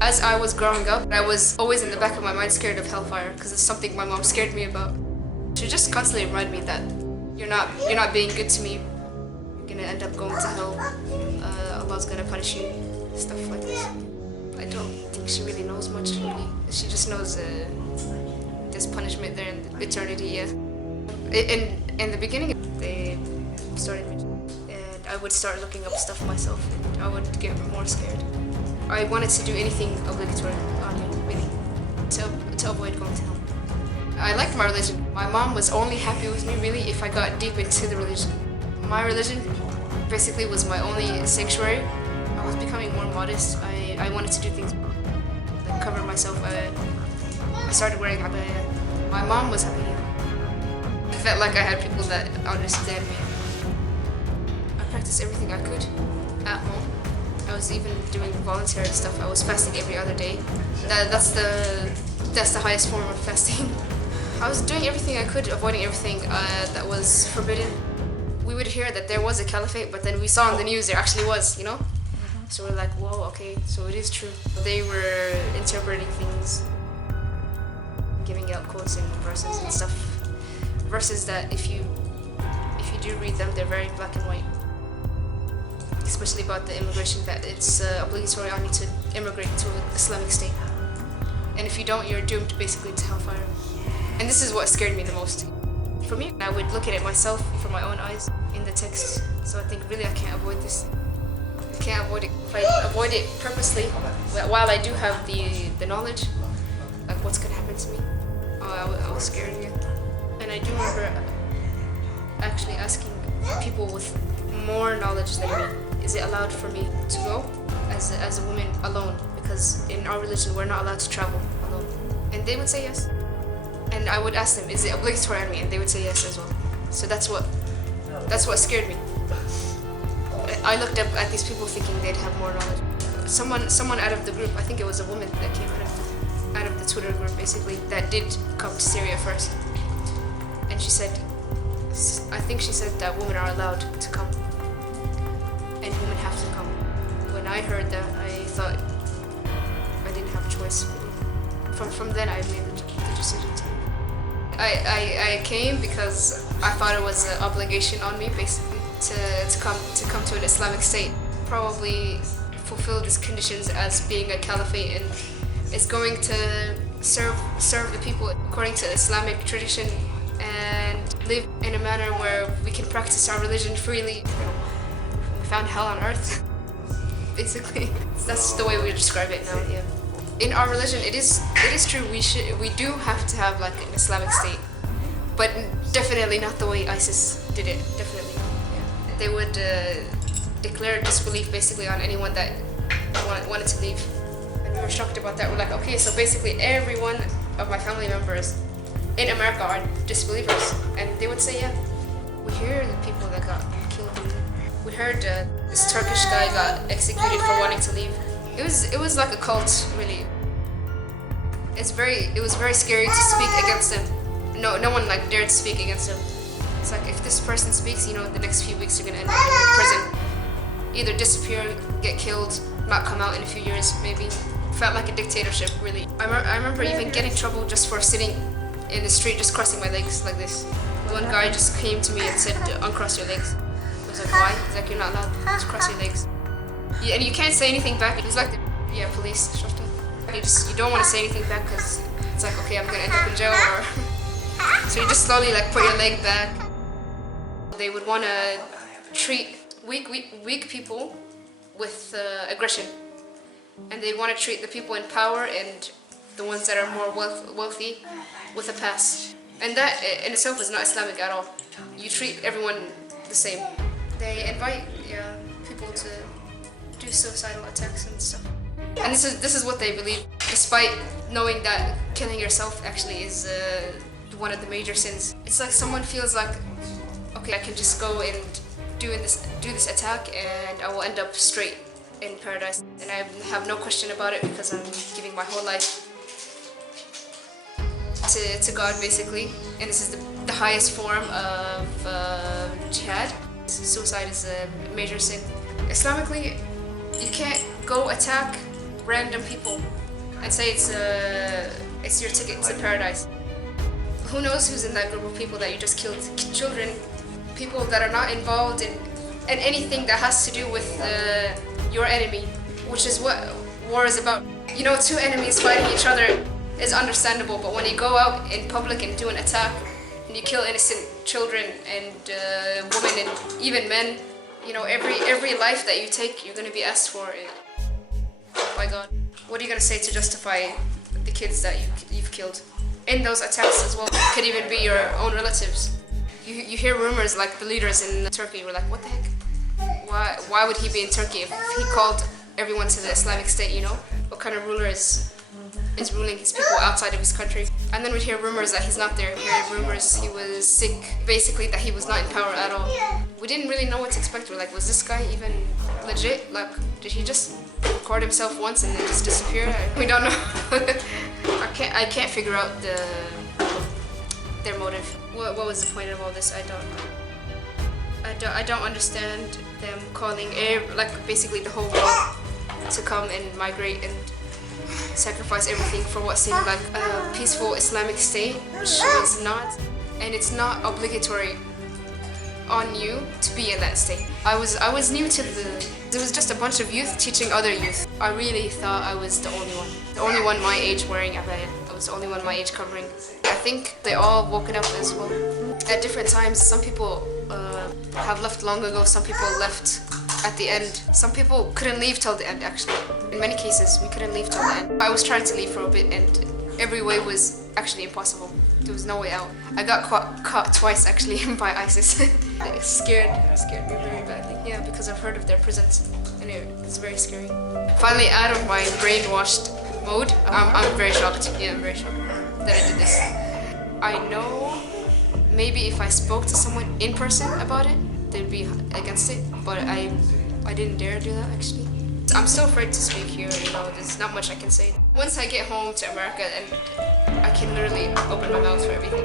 As I was growing up, I was always in the back of my mind scared of hellfire because it's something my mom scared me about. She just constantly reminded me that you're not being good to me. You're gonna end up going to hell. Allah's gonna punish you. Stuff like this. I don't think she really knows much. Really, she just knows there's punishment there in eternity. Yeah. In the beginning, they started, and I would start looking up stuff myself, and I would get more scared. I wanted to do anything obligatory on me, really, to avoid going to hell. I liked my religion. My mom was only happy with me, really, if I got deep into the religion. My religion basically was my only sanctuary. I was becoming more modest. I wanted to do things like cover myself. I started wearing abaya. My mom was happy. I felt like I had people that understand me. I practiced everything I could at home. I was even doing voluntary stuff. I was fasting every other day. That's the highest form of fasting. I was doing everything I could, avoiding everything that was forbidden. We would hear that there was a caliphate, but then we saw on the news there actually was, you know? So we're like, whoa, okay, so it is true. They were interpreting things, giving out quotes and verses and stuff. Verses that if you do read them, they're very black and white. Especially about the immigration, that it's obligatory on you to immigrate to an Islamic state. And if you don't, you're doomed basically to hellfire. And this is what scared me the most. For me, I would look at it myself from my own eyes in the text. So I think really I can't avoid this. I can't avoid it. If I avoid it purposely, while I do have the knowledge, like what's gonna happen to me, I was scared again. And I do remember actually asking people with more knowledge than me, is it allowed for me to go as a woman alone? Because in our religion, we're not allowed to travel alone. And they would say yes. And I would ask them, is it obligatory on me? And they would say yes as well. So that's what scared me. I looked up at these people thinking they'd have more knowledge. Someone out of the group, I think it was a woman that came out of the Twitter group basically, that did come to Syria first. And she said, I think she said that women are allowed to come. And women have to come. When I heard that, I thought I didn't have a choice. From then I made the decision to. I came because I thought it was an obligation on me, basically, to come to an Islamic state. Probably fulfill these conditions as being a caliphate, and it's going to serve the people according to Islamic tradition and live in a manner where we can practice our religion freely. We found hell on earth, basically. That's the way we describe it now. Yeah. In our religion, it is true. We do have to have like an Islamic state, but definitely not the way ISIS did it. Definitely not. Yeah. They would declare disbelief basically on anyone that wanted to leave, and we were shocked about that. We're like, okay, so basically every one of my family members in America are disbelievers, and they would say, yeah. We hear the people that got killed. We heard this Turkish guy got executed for wanting to leave. It was like a cult, really. It was very scary to speak against them. No one like dared to speak against them. It's like if this person speaks, you know, the next few weeks you're gonna end up in prison. Either disappear, get killed, not come out in a few years, maybe. Felt like a dictatorship, really. I remember even getting in trouble just for sitting in the street, just crossing my legs like this. One guy just came to me and said, uncross your legs. I was like, why? He's like, you're not allowed to cross your legs. Yeah, and you can't say anything back. He's like, police, shut up. You don't want to say anything back because it's like, okay, I'm gonna end up in jail, or so you just slowly like put your leg back. They would want to treat weak people with aggression, and they want to treat the people in power and the ones that are more wealthy with a pass. And that in itself is not Islamic at all. You treat everyone the same. They invite people to do suicidal attacks and stuff. And this is what they believe, despite knowing that killing yourself actually is one of the major sins. It's like someone feels like, okay, I can just go and do this attack and I will end up straight in paradise. And I have no question about it because I'm giving my whole life to God, basically. And this is the highest form of jihad. Suicide is a major sin. Islamically, you can't go attack random people and say it's your ticket to paradise. Who knows who's in that group of people that you just killed? Children, people that are not involved in anything that has to do with your enemy, which is what war is about. You know, two enemies fighting each other is understandable, but when you go out in public and do an attack and you kill innocent children and women and even men, you know, every life that you take, you're going to be asked for it. By God, what are you going to say to justify the kids that you've killed? In those attacks as well, could even be your own relatives. You hear rumors like the leaders in Turkey were like, what the heck? Why would he be in Turkey if he called everyone to the Islamic State, you know? What kind of ruler is ruling his people outside of his country? And then we'd hear rumors that he's not there. We'd hear rumors he was sick, basically that he was not in power at all. We didn't really know what to expect. We're like, was this guy even legit? Like, did he just record himself once and then just disappear? We don't know. I can't figure out their motive. What was the point of all this? I don't know. I don't understand them calling basically the whole world to come and migrate and sacrifice everything for what seemed like a peaceful Islamic state, which was not. And it's not obligatory on you to be in that state. I was new to there was just a bunch of youth teaching other youth. I really thought I was the only one my age wearing abaya. I was the only one my age covering. I think they all woken up as well. At different times, some people have left long ago, some people left at the end. Some people couldn't leave till the end, actually. In many cases, we couldn't leave till the end. I was trying to leave for a bit and every way was actually impossible. There was no way out. I got caught twice, actually, by ISIS. It scared me very badly. Yeah, because I've heard of their prisons and it's very scary. Finally, out of my brainwashed mode, I'm very shocked. Yeah, I'm very shocked that I did this. I know maybe if I spoke to someone in person about it, they'd be against it, but I didn't dare do that, actually. I'm still afraid to speak here, you know, there's not much I can say. Once I get home to America, and I can literally open my mouth for everything.